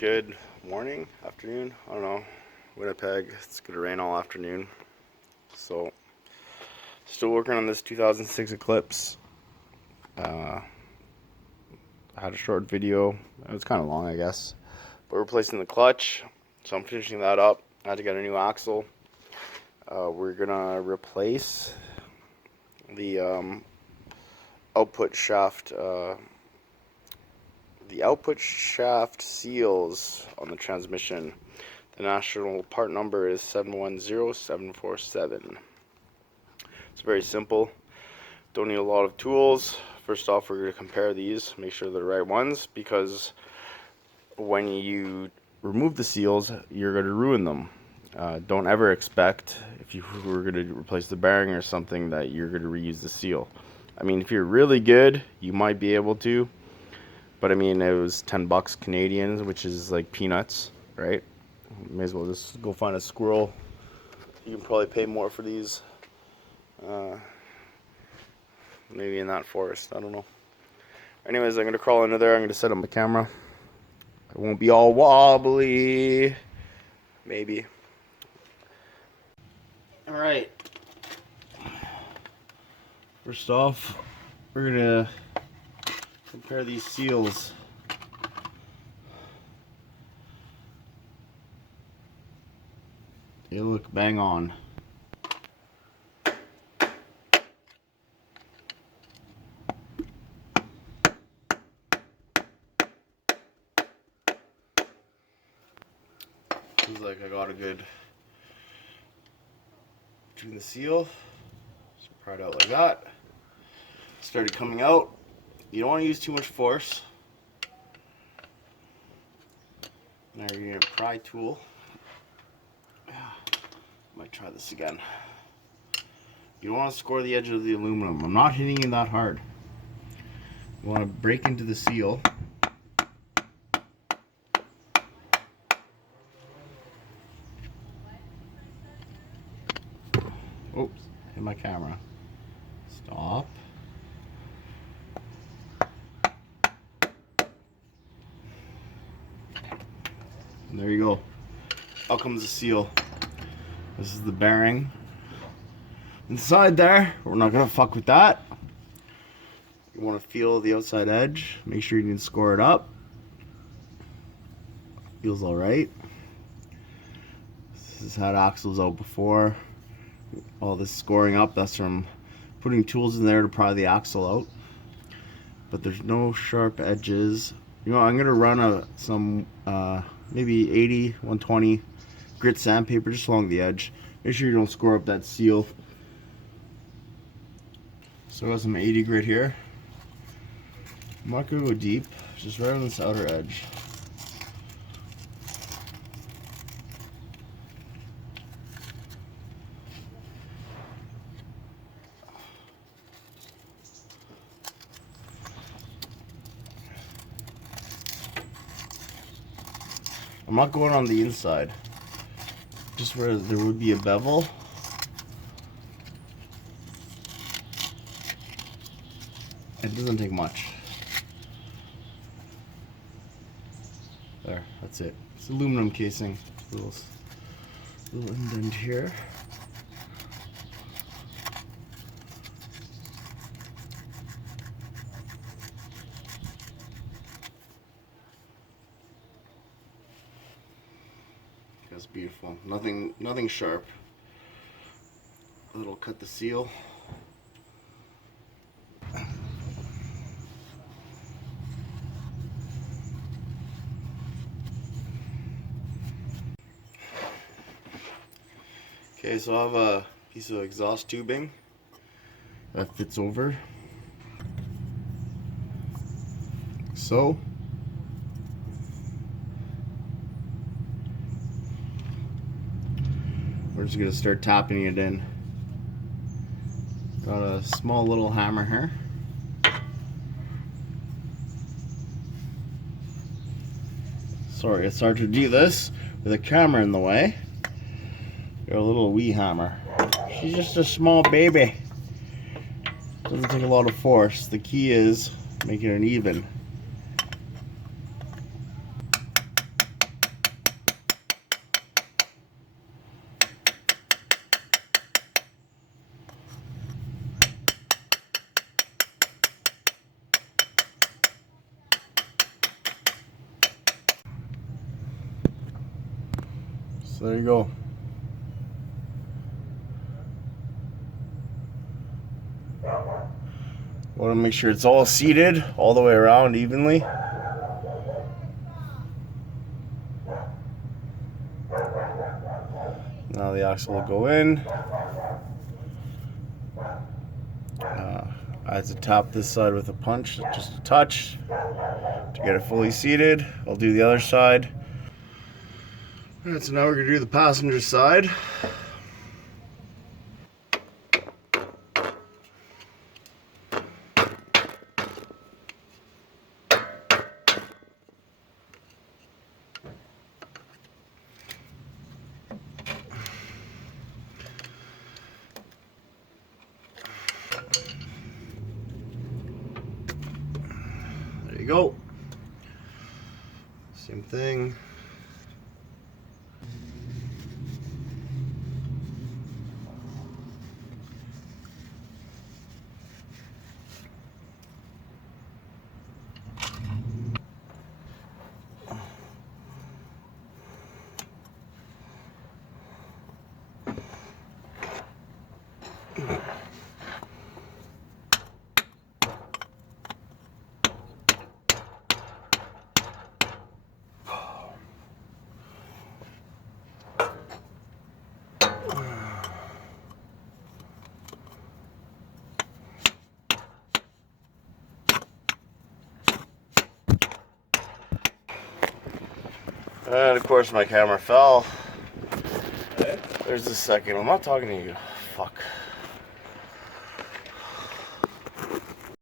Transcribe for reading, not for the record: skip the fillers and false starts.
Good morning, afternoon, I don't know. Winnipeg, it's gonna rain all afternoon. So, still working on this 2006 Eclipse. I had a short video. It was kind of long, I guess. But we're replacing the clutch, so I'm finishing that up. I had to get a new axle. We're gonna replace the output shaft. The output shaft seals on the transmission. The national part number is 710747. It's very simple. Don't need a lot of tools. First off, we're going to compare these, make sure they're the right ones, because when you remove the seals, you're going to ruin them. Don't ever expect, if you were going to replace the bearing or something, that you're going to reuse the seal. I mean, if you're really good, you might be able to. But I mean, it was 10 bucks Canadian, which is like peanuts, right? May as well just go find a squirrel. You can probably pay more for these. Maybe in that forest, I don't know. Anyways, I'm gonna crawl under there. I'm gonna set up my camera. It won't be all wobbly. Maybe. All right. First off, we're gonna compare these seals. They look bang on. Seems like I got a good between the seal. Just pry it out like that. Started coming out. You don't want to use too much force. Now you're going to pry tool. Might try this again. You don't want to score the edge of the aluminum. I'm not hitting it that hard. You want to break into the seal. Oops, hit my camera. Stop. And there you go. Out comes the seal. This is the bearing. Inside there, we're not gonna fuck with that. You wanna feel the outside edge. Make sure you can score it up. Feels alright. This has had axles out before. All this scoring up, that's from putting tools in there to pry the axle out. But there's no sharp edges. You know, I'm gonna run some maybe 80, 120 grit sandpaper just along the edge. Make sure you don't score up that seal. So I got some 80 grit here. I'm not gonna go deep, just right on this outer edge. I'm not going on the inside, just where there would be a bevel. It doesn't take much. There, that's it. It's aluminum casing. Little indent here. That's beautiful. Nothing sharp. It'll cut the seal. Okay, so I have a piece of exhaust tubing that fits over. So we're just gonna start tapping it in. Got a small little hammer here. Sorry, it's hard to do this with a camera in the way. Got a little wee hammer. She's just a small baby. Doesn't take a lot of force. The key is making it even. So there you go. Want to make sure it's all seated all the way around evenly. Now the axle will go in. I have to tap this side with a punch, just a touch, to get it fully seated. I'll do the other side. Alright, so now we're going to do the passenger side. There you go. Same thing. And of course my camera fell. There's the second. I'm not talking to you. Fuck.